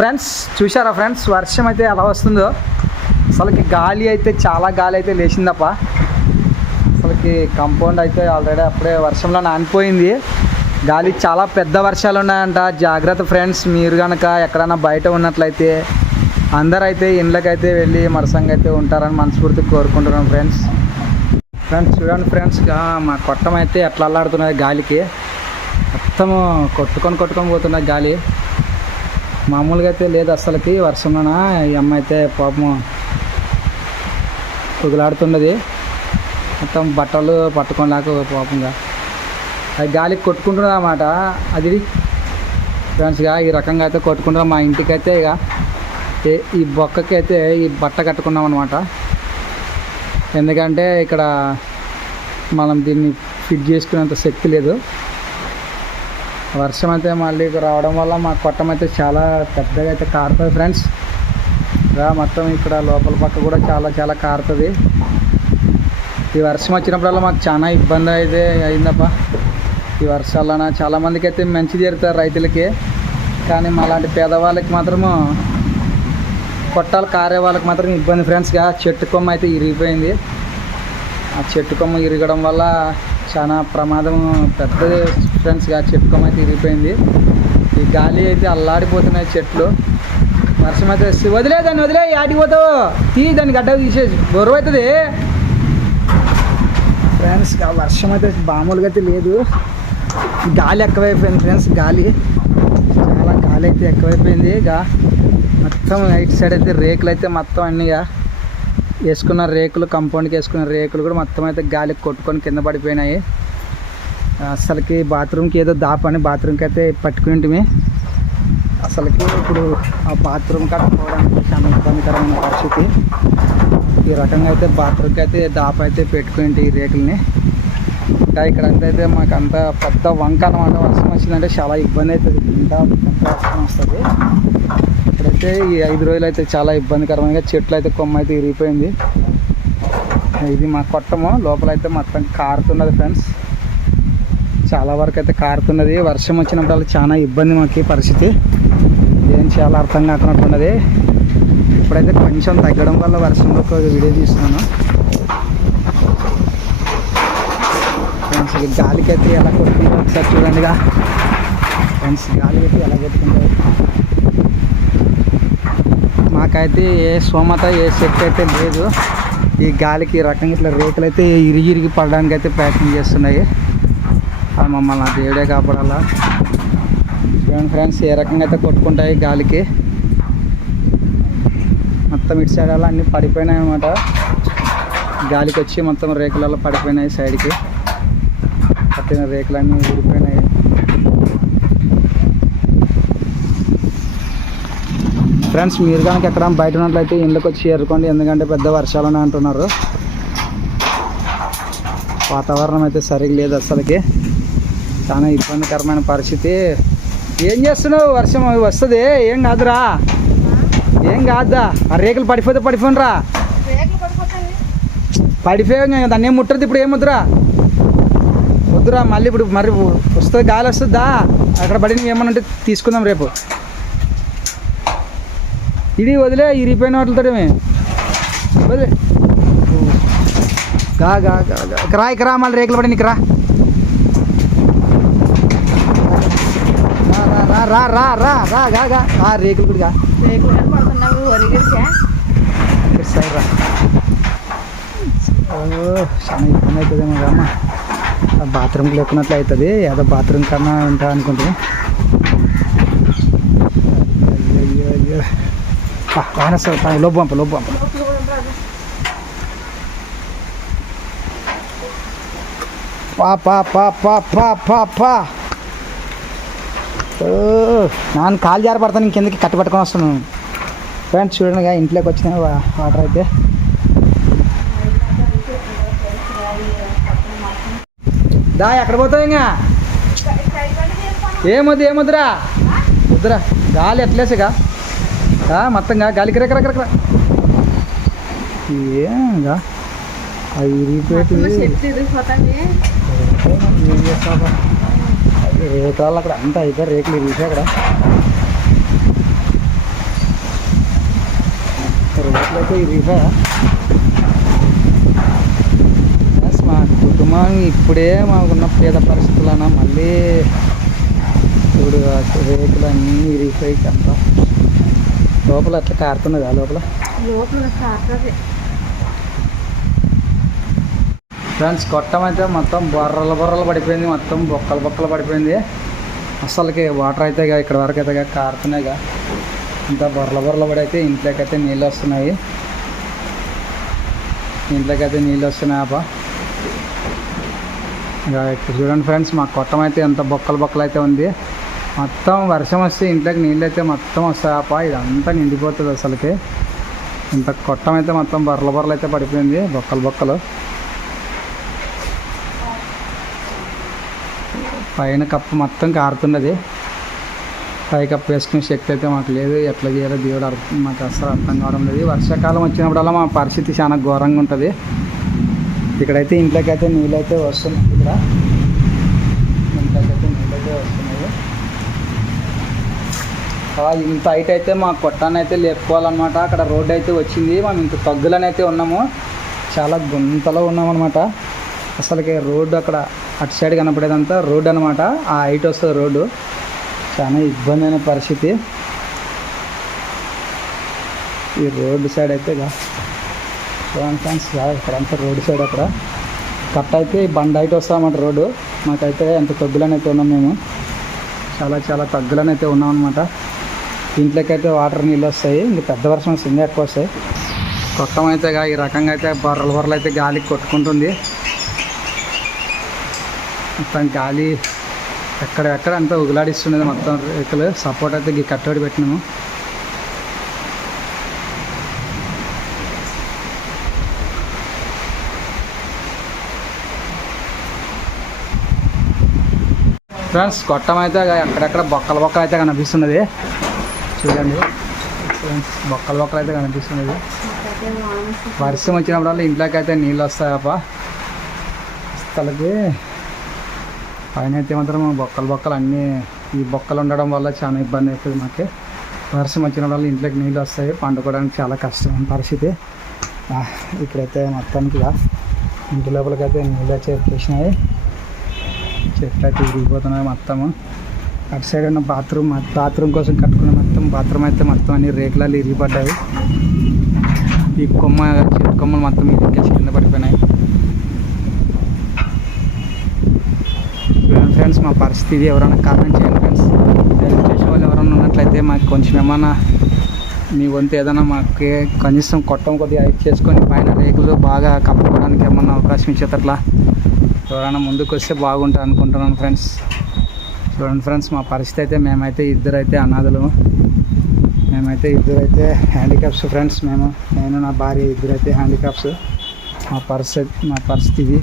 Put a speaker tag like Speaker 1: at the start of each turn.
Speaker 1: Friends చూసారా friends? వర్షం అయితే ఎలా వస్తుందో? అసలుకి గాలి అయితే చాలా గాలి అయితే లేచిందప్ప. అసలుకి కంపౌండ్ అయితే ఆల్రెడీ అప్పుడే వర్షంలో నానిపోయింది. గాలి చాలా పెద్ద వర్షాలు ఉన్నాయంట. జాగ్రత్త ఫ్రెండ్స్ మీరు కనుక ఎక్కడైనా బయట ఉన్నట్లయితే అందరైతే ఇండ్లకైతే వెళ్ళి మరసంగా అయితే ఉంటారని మనస్ఫూర్తిగా కోరుకుంటున్నాం ఫ్రెండ్స్. ఫ్రెండ్స్ చూడండి ఫ్రెండ్స్ మా కొట్టం అయితే ఎట్లా అల్లాడుతున్నది గాలికి. మొత్తము కొట్టుకొని కొట్టుకొని పోతున్నది గాలి. మామూలుగా అయితే లేదు అసలుకి. వర్షంలోన ఈ అమ్మ అయితే పాపం కుగులాడుతున్నది మొత్తం బట్టలు పట్టుకోలేక పాపంగా. అది గాలికి కొట్టుకుంటున్నది అన్నమాట. అది ఫ్రెండ్స్గా ఈ రకంగా అయితే కొట్టుకుంటున్నాం. మా ఇంటికైతే ఇక ఈ బొక్కకి అయితే ఈ బట్ట కట్టుకున్నాం అనమాట ఎందుకంటే ఇక్కడ మనం దీన్ని ఫిట్ చేసుకునేంత శక్తి లేదు. వర్షం అయితే మళ్ళీ రావడం వల్ల మా కొట్టం అయితే చాలా పెద్దగా అయితే కారుతుంది ఫ్రెండ్స్. ఇలా మొత్తం ఇక్కడ లోపల పక్క కూడా చాలా చాలా కారుతుంది. ఈ వర్షం వచ్చినప్పుడల్లా మాకు చాలా ఇబ్బంది అయితే అయిందప్ప ఈ వర్షాలన చాలా మందికి అయితే మంచి జరుగుతారు రైతులకి. కానీ మాలాంటి పేదవాళ్ళకి మాత్రము కొట్టాలు కారే వాళ్ళకి మాత్రం ఇబ్బంది ఫ్రెండ్స్గా. చెట్టు కొమ్మ అయితే ఇరిగిపోయింది. ఆ చెట్టు కొమ్మ ఇరగడం వల్ల చాలా ప్రమాదం పెద్దది ఫ్రెండ్స్గా చెట్టు కొమ్మ తిరిగిపోయింది. ఈ గాలి అయితే అల్లాడిపోతున్నాయి చెట్లు. వర్షం అయితే వదిలే దాన్ని వదిలే ఆడిపోతావు తీ దాన్ని గడ్డ తీసేసి గొరవ అవుతుంది. ఫ్రెండ్స్ వర్షం అయితే మామూలుగా అయితే లేదు. గాలి ఎక్కువైపోయింది ఫ్రెండ్స్ గాలి. చాలా గాలి అయితే ఎక్కువైపోయింది. ఇక మొత్తం రైట్ సైడ్ అయితే రేకులు అయితే మొత్తం అన్నీగా వేసుకున్న రేకులు కంపౌండ్కి వేసుకున్న రేకులు కూడా మొత్తం అయితే గాలికి కొట్టుకొని కింద పడిపోయినాయి. అసలుకి బాత్రూమ్కి ఏదో దాపని బాత్రూమ్కి అయితే పట్టుకుంటే అసలుకి ఇప్పుడు ఆ బాత్రూమ్ కట్టుకోవడానికి చాలా ఇబ్బందికరమైన పరిస్థితి. ఈ రకంగా అయితే బాత్రూమ్కి అయితే దాప అయితే పెట్టుకుంటే ఈ రేకుల్ని. ఇంకా ఇక్కడ అయితే మాకు అంత పెద్ద వంక అనమాట వర్షం వచ్చిందంటే చాలా ఇబ్బంది అవుతుంది. ఇంకా పెద్ద వర్షం వస్తుంది. ఇప్పుడైతే ఈ ఐదు రోజులు అయితే చాలా ఇబ్బందికరంగా చెట్లు అయితే కొమ్మ అయితే ఇరిగిపోయింది. ఇది మా కొట్టము. లోపల అయితే మొత్తం కారుతున్నది ఫ్రెండ్స్. చాలా వరకు అయితే కారుతున్నది. వర్షం వచ్చినప్పుడు చాలా ఇబ్బంది మాకు పరిస్థితి. ఏం చేయాలో అర్థం కాకుండా ఉన్నది ఇప్పుడైతే కొంచెం తగ్గడం వల్ల వర్షంలో వీడియో తీస్తున్నాను ఫ్రెండ్స్ ఈ గాలికి అయితే ఎలా కొట్టుకుందో ఒకసారి చూడండిగా. ఫ్రెండ్స్ గాలి అయితే ఎలా కొట్టుకుందో మాకైతే ఏ సోమత ఏ శక్తి అయితే లేదు. ఈ గాలికి ఈ రకంగా ఇట్లా రేకులు అయితే ఇరిగి ఇరిగి పడడానికి అయితే ప్రయత్నం చేస్తున్నాయి. మమ్మల్ని ఆ దేవుడే కాపాడాలా. చూడండి ఫ్రెండ్స్ ఏ రకంగా అయితే కొట్టుకుంటాయి గాలికి. మొత్తం ఇటు సైడ్ అలా అన్నీ పడిపోయినాయి అనమాట గాలికి వచ్చి మొత్తం రేకులలో పడిపోయినాయి సైడ్కి. కట్టిన రేకులన్నీ ఊడిపోయినాయి. ఫ్రెండ్స్ మీరు కనుక ఎక్కడ బయట ఉన్నట్లయితే ఇళ్ళకి వచ్చి చేరుకోండి. ఎందుకంటే పెద్ద వర్షాలని అంటున్నారు. వాతావరణం అయితే సరిగ్గా లేదు అసలుకి. చాలా ఇబ్బందికరమైన పరిస్థితి. ఏం చేస్తున్నావు? వర్షం వస్తుంది. ఏం కాదురా. ఏం కాదుదా ఆ రేకులు పడిపోతే పడిపోనరా పడిపోయి దాన్ని ఏం ముట్టదు ఇప్పుడు ఏం వద్దురా మళ్ళీ ఇప్పుడు మరి వస్తుంది గాలి వస్తుందా? అక్కడ పడి ఏమన్నా తీసుకుందాం రేపు. ఇది వదిలే ఇరిగిపోయిన వాటితోనే వదిలే. గా గా రా ఇక రా మళ్ళీ రేకులు పడి నీకు రా. రా, రా రా రా రా గా గా. ఆ రేకులు కూడా
Speaker 2: రేకులు
Speaker 1: సైడ్ రా. చాలా ఇబ్బంది అవుతుందేమో అమ్మ. బాత్రూమ్కి లేకున్నట్లు అవుతుంది. ఏదో బాత్రూమ్ కన్నా ఉంటా అనుకుంటున్నా. అయ్యో సార్ లోపు పంప లోపు పంప. పా పా పా పా పా పా పా. ఓ, నాన్న కాలు జారపడతాను ఇంకెందుకు? కట్టు పట్టుకొని వస్తున్నాను. ఫ్రెండ్స్ చూడండి ఇంట్లోకి వచ్చిన వాటర్ అయితే. దా ఎక్కడ పోతావు ఇంకా ఏమొద్దు ఏమొద్దురా వద్దురా గాలి ఎట్లేసగా మొత్తంగా గాలి కిరకర కిరకర ఏంగా అవి ఇరిగిపోయి చేస్తావా రేకులు అక్కడ? అంతా అయితే రేకులు ఇరిగిపోయి అక్కడ. ఇప్పుడైతే ఇరిగా మా కుటుంబం ఇప్పుడే మాకున్న పేద పరిస్థితులన? మళ్ళీ ఆ రేకులు అన్నీ ఇరిగిపోయి అంతా లోపల అట్లా కారుతున్నది లోపల?
Speaker 2: లోపల
Speaker 1: ఫ్రెండ్స్ కొట్టం అయితే మొత్తం బొర్రలు బొర్రలు పడిపోయింది. మొత్తం బొక్కలు బొక్కలు పడిపోయింది. అసలుకి వాటర్ అయితే ఇక ఇక్కడ వరకు అయితే కారుతున్నాయిగా ఇంత బొర్రల బొర్రలు పడి అయితే ఇంట్లోకి అయితే నీళ్ళు వస్తున్నాయి. ఇంట్లోకి అయితే నీళ్ళు వస్తున్నాయి అబ్బా. ఇక ఇక్కడ చూడండి ఫ్రెండ్స్ మా కొట్టం అయితే ఎంత బొక్కలు బొక్కలు అయితే ఉంది. మొత్తం వర్షం వస్తే ఇంట్లోకి నీళ్ళు అయితే మొత్తం వస్తాయి ఇదంతా నిండిపోతుంది అసలుకి. ఇంత కొట్టం అయితే మొత్తం బొర్రల బర్రలు అయితే పడిపోయింది బొక్కలు బొక్కలు. పైన కప్పు మొత్తం కారుతున్నది. పై కప్పు వేసుకునే శక్తి అయితే మాకు లేదు. ఎట్లా చేయాలో దేవుడు అర్థం మాకు అసలు అర్థం కావడం లేదు. వర్షాకాలం వచ్చినప్పుడల్లా మా పరిస్థితి చాలా ఘోరంగా ఉంటుంది. ఇక్కడైతే ఇంట్లోకి అయితే వస్తున్నాయి. ఇక్కడ ఇంట్లోకి అయితే వస్తున్నాయి. ఇంత హైట్ అయితే మా కొట్టాన్ని అయితే లేపుకోవాలన్నమాట. అక్కడ రోడ్డు అయితే వచ్చింది. మనం ఇంత తగ్గులని అయితే ఉన్నాము. చాలా గుంతలో ఉన్నామన్నమాట. అసలుకి రోడ్డు అక్కడ అటు సైడ్ కనపడేదంతా రోడ్డు అనమాట ఆ హైట్ వస్తుంది రోడ్డు చాలా ఇబ్బంది అయిన పరిస్థితి. ఈ రోడ్డు సైడ్ అయితే ఇక చూడండి ఫ్రెండ్స్ ఇక్కడంతా రోడ్ సైడ్ అక్కడ. కట్ అయితే బండ్ అయితే హైట్ వస్తామన్నమాట రోడ్డు. మాకైతే ఎంత తగ్గులనైతే ఉన్నాం మేము. చాలా చాలా తగ్గులనైతే ఉన్నాం అనమాట ఇంట్లోకి అయితే వాటర్ నీళ్ళు వస్తాయి. ఇంకా పెద్ద వర్షం సింగ ఎక్కువ వస్తాయి. కొట్టం అయితే ఈ రకంగా అయితే బర్రలు బర్రలు అయితే గాలికి కొట్టుకుంటుంది. మొత్తం గాలి ఎక్కడ ఎక్కడ అంతా ఉగులాడిస్తున్నది మొత్తం రేకులు సపోర్ట్ అయితే ఈ కట్టడి పెట్టినాము. ఫ్రెండ్స్ గొట్టం అయితే ఎక్కడెక్కడ బొక్కలు బొక్కలు అయితే కనిపిస్తున్నది. చూడండి. ఫ్రెండ్స్ బొక్కలు బొక్కలు అయితే కనిపిస్తున్నది. వర్షం వచ్చినప్పుడల్లా ఇంట్లోకి అయితే నీళ్ళు వస్తాయప్ప. అసలుకి పైన అయితే మాత్రం బొక్కలు బొక్కలు అన్నీ ఈ బొక్కలు ఉండడం వల్ల చాలా ఇబ్బంది అవుతుంది మాకు. వర్షం వచ్చినప్పుడల్లా ఇంట్లోకి నీళ్ళు వస్తాయి. పండుకోవడానికి చాలా కష్టమైన పరిస్థితి. ఇక్కడైతే మొత్తానికి ఇక ఇంటి లోపలికి అయితే నీళ్ళు అయితే చెట్లు అయితే విరిగిపోతున్నాయి మొత్తము. అటు సైడ్ ఉన్న బాత్రూమ్ బాత్రూమ్ కోసం కట్టుకున్న మొత్తం బాత్రూమ్ అయితే మొత్తం అన్ని రేకులలో ఇరిగిపడ్డాయి. ఈ కొమ్మ చెట్టు కొమ్మలు మొత్తం ఇరికేసి కింద పడిపోయినాయి. ఫ్రెండ్స్ మా పరిస్థితి ఎవరైనా కారణం చేయండి ఫ్రెండ్స్ హెల్ప్ చేసే వాళ్ళు ఎవరైనా ఉన్నట్లయితే మాకు కొంచెం ఏమన్నా మీ వంతు ఏదైనా మాకు కనీసం కొట్టం కొద్దిగా హైట్ చేసుకొని పైన రేకులు బాగా కప్పుకోవడానికి ఏమన్నా అవకాశం ఇచ్చేటట్లా ఎవరైనా ముందుకు వస్తే బాగుంటుంది అనుకుంటున్నాను ఫ్రెండ్స్. చూడండి ఫ్రెండ్స్ మా పరిస్థితి అయితే మేమైతే ఇద్దరైతే అనాథలు. మేమైతే ఇద్దరైతే హ్యాండిక్యాప్స్ ఫ్రెండ్స్ మేము. నేను నా భార్య ఇద్దరైతే హ్యాండిక్యాప్స్. మా పరిస్థితి మా పరిస్థితి